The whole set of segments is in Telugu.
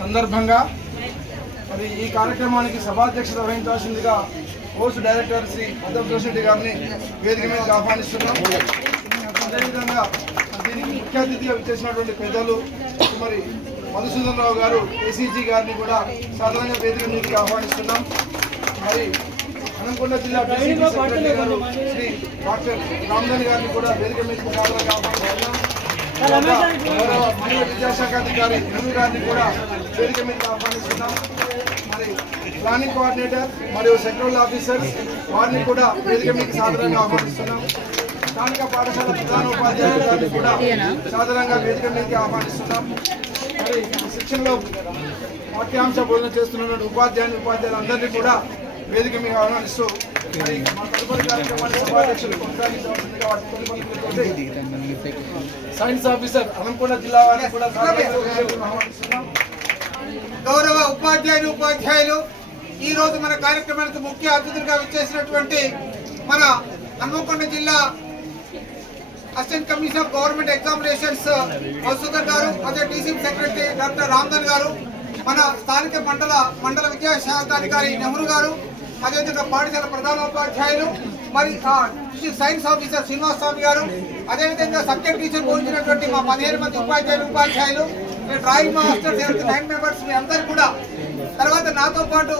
సందర్భంగా మరి ఈ కార్యక్రమానికి సభాధ్యక్షత వహించాల్సిందిగా కోర్సు డైరెక్టర్ శ్రీ మధుసూదన్ రెడ్డి గారిని వేదిక మీదకి ఆహ్వానిస్తున్నాం. అదేవిధంగా దీనికి ముఖ్య అతిథిగా విచ్చేసినటువంటి పెద్దలు మరి మధుసూదన్ రావు గారు ఏసీజీ గారిని కూడా సాధారణంగా వేదిక మీదకి ఆహ్వానిస్తున్నాం. మరి హనుమకొండ జిల్లా సెక్రటరీ గారు శ్రీ డాక్టర్ రామదాని గారిని కూడా వేదిక మీదకి సాధారణంగా ఆహ్వానిస్తున్నాం. విద్యాశాఖ అధికారి నెహ్రూ గారిని కూడా వేదిక మీద ఆహ్వానిస్తున్నాం. మరి ప్లానింగ్ కోఆర్డినేటర్ మరియు సెక్టరల్ ఆఫీసర్స్ వారిని కూడా వేదిక మీద సాధారణంగా ఆహ్వానిస్తున్నాం. స్థానిక పాఠశాల ప్రధానోపాధ్యాయులు గారిని కూడా సాధారణంగా వేదిక మీదకి ఆహ్వానిస్తున్నాం. మరి శిక్షణలో పాఠ్యాంశ బోధన చేస్తున్న ఉపాధ్యాయులందరినీ కూడా వేదిక మీద ఆహ్వానిస్తూ మరి మా తదుపరి కార్యక్రమాన్ని సభాధ్యక్షులు కొనసాగించవలసిందిగా సైన్స్ ఆఫీసర్ హనుమకొండ జిల్లా వారిని కూడా ఆహ్వానిస్తున్నాం. గౌరవ ఉపాధ్యాయులు ఈ రోజు మన కార్యక్రమానికి ముఖ్య అతిథులుగా విచ్చేసినటువంటి మన హనుమకొండ జిల్లా assistant commissioner of government examinations Madhusudan గారు, అదే డీసీఎం సెక్రటరీ డాక్టర్ రామదాన్ గారు, మన స్థానిక మండల విద్యాశాఖ అధికారి నెహ్రూ గారు, అదేవిధంగా పాఠశాల ప్రధానోపాధ్యాయులు, మరి సైన్స్ ఆఫీసర్ శ్రీనివాస్ స్వామి గారు, అదేవిధంగా సబ్జెక్ట్ టీచర్ పోల్చినటువంటి మా 15 మంది ఉపాధ్యాయులు, డ్రాయింగ్ మాస్టర్స్ 9 మెంబర్స్ మీ అందరు కూడా, తర్వాత నాతో పాటు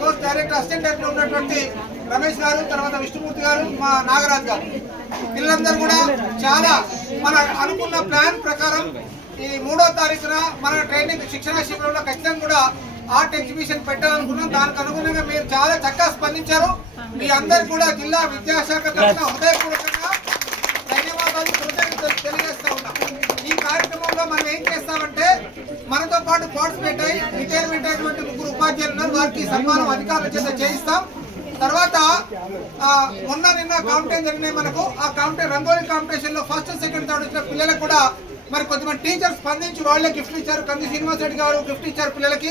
కోర్స్ డైరెక్టర్ అసిస్టెంట్ డైరెక్టర్ ఉన్నటువంటి రమేష్ గారు, తర్వాత విష్ణుమూర్తి గారు, మా నాగరాజ్ గారు, వీళ్ళందరూ కూడా చాలా మన అనుకున్న ప్లాన్ ప్రకారం ఈ 3వ తారీఖున మన ట్రైనింగ్ శిక్షణ శిబిరంలో ఖచ్చితంగా కూడా ఆర్ట్ ఎగ్జిబిషన్ పెట్టాలనుకున్నాం. దానికి అనుగుణంగా మీరు చాలా చక్కగా స్పందించారు. మీ అందరు కూడా జిల్లా విద్యాశాఖ తరఫున హృదయపూర్వకంగా ధన్యవాదాలు, కృతజ్ఞతలు తెలియజేస్తా ఉన్నాం. ఈ కార్యక్రమంలో మనం ఏం చేస్తామంటే మనతో పాటు పార్టిసిపేట్ అయ్యి రిటైర్మెంట్ అయినటువంటి 3 ఉపాధ్యాయులు ఉన్నారు, వారికి సన్మానం అధికారుల చేత చేయిస్తాం. తర్వాత నిన్న కాంపిటీషన్ జరిగినాయి మనకు. ఆ రంగోలీ కాంపిటీషన్ లో ఫస్ట్, సెకండ్, థర్డ్ వచ్చిన పిల్లలకు కూడా మరి కొంతమంది టీచర్స్ స్పందించి వాళ్ళే గిఫ్ట్ ఇచ్చారు. కంది శ్రీనివాస్ రెడ్డి గారు గిఫ్ట్ ఇచ్చారు పిల్లలకి.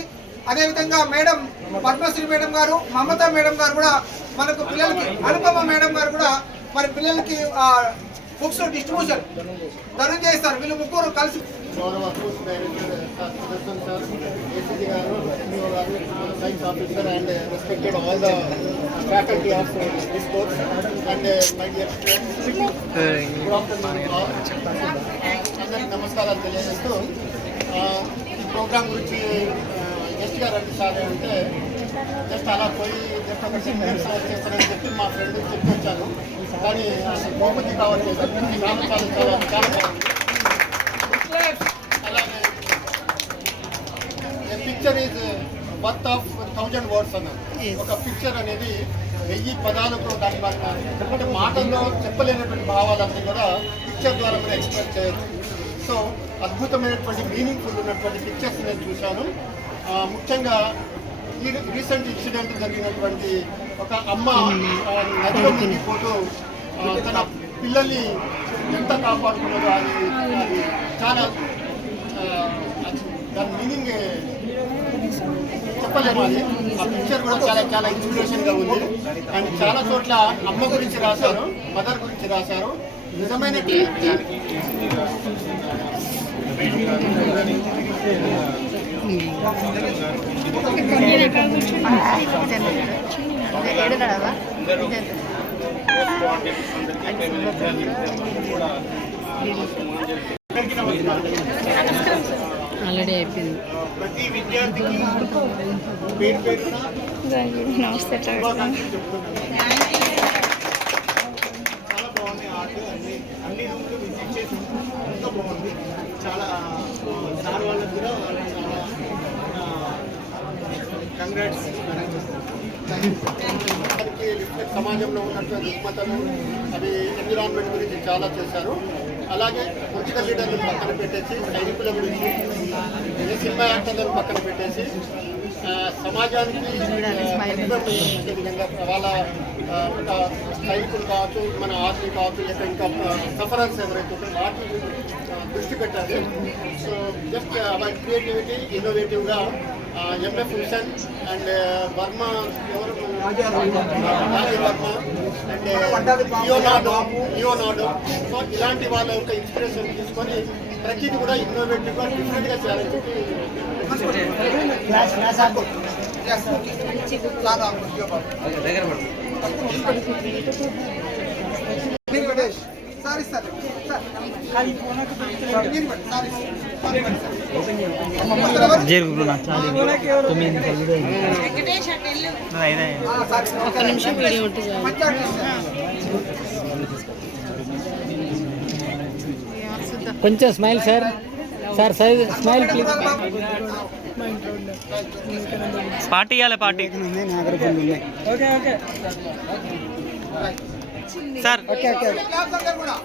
అదేవిధంగా మేడం పద్మశ్రీ మేడం గారు, మమతా మేడం గారు కూడా మనకు పిల్లలకి, అనుపమ మేడం గారు కూడా మరి పిల్లలకి బుక్స్ డిస్ట్రిబ్యూషన్ తరుణ్ చేస్తారు. వీళ్ళు 3 కలిసి science officer and respected all the faculty of this course and my dear friends, good afternoon all. అందరికి నమస్కారాలు తెలియజేస్తూ ఈ ప్రోగ్రామ్ గురించి గెస్ట్ గారు అంటే అంటే జస్ట్ అలా పోయి జస్ట్ ఒక 10 minutes చేస్తానని చెప్పి మా ఫ్రెండ్ చెప్పి వచ్చాను. కానీ అసలు బహుమతి కావట్లేదు. చాలా చాలా చాలా చాలా బాగుంది. అలాగే picture is worth of 1000 words అన్నారు. ఒక పిక్చర్ అనేది 1000 పదాలకు దాని అంటే మాటల్లో చెప్పలేనటువంటి భావాలన్నీ కూడా పిక్చర్ ద్వారా మనం ఎక్స్ప్రెస్ చేయొచ్చు. సో అద్భుతమైనటువంటి మీనింగ్ఫుల్ ఉన్నటువంటి పిక్చర్స్ నేను చూశాను. ముఖ్యంగా ఈ రీసెంట్ ఇన్సిడెంట్ జరిగినటువంటి ఒక అమ్మ నదిలో మునిగిపోతూ తన పిల్లల్ని ఎంత కాపాడుకున్నదో అది చాలా దాని మీనింగ్ చెప్పలేము. అది ఆ పిక్చర్ కూడా చాలా చాలా ఇన్స్పిరేషన్గా ఉంది. అండ్ చాలా చోట్ల అమ్మ గురించి రాశారు, మదర్ గురించి రాశారు. నిజమైన ఆల్రెడీ అయిపోయింది. ప్రతి విద్యార్థికి పేరు పేరున నమస్తే. చాలా బాగుంది. ఆర్ట్ అన్ని రూమ్లు విజిట్ చేసి ఎంతో బాగుంది. చాలా సార్ వాళ్ళకి కూడా చాలా కంగ్రాట్స్. సమాజంలో ఉన్నటువంటి రుగ్మతలు అవి ఎన్విరాన్మెంట్ గురించి చాలా చేశారు. అలాగే పొలిటికల్ లీడర్లను పక్కన పెట్టేసి, సైనికుల గురించి, సినిమా యాక్టర్లను పక్కన పెట్టేసి సమాజానికి వచ్చే విధంగా వాళ్ళ సైనికులు కావచ్చు, మన ఆర్మీ కావచ్చు, లేక ఇంకా సఫరర్స్ ఎవరైతే ఉంటారో వాటి దృష్టి పెట్టాలి. సో జస్ట్ అవర్ క్రియేటివిటీ, ఇన్నోవేటివ్గా ఎంఎఫ్ హుసేన్ అండ్ వర్మ, ఎవరు Raji Varma and Leonardo. So ఇలాంటి వాళ్ళ యొక్క ఇన్స్పిరేషన్ తీసుకొని ప్రతిదీ కూడా ఇన్నోవేటివ్గా డిఫరెంట్గా చేయాలని చెప్పి Yes, okay. చాలా వెంకటేష్ సారీ సార్ ఒక్క నిమిషం వీడియో ఉంటుంది కొంచెం smile sir sir size smile please party ఇవ్వాలి party okay okay sir class అందరు కూడా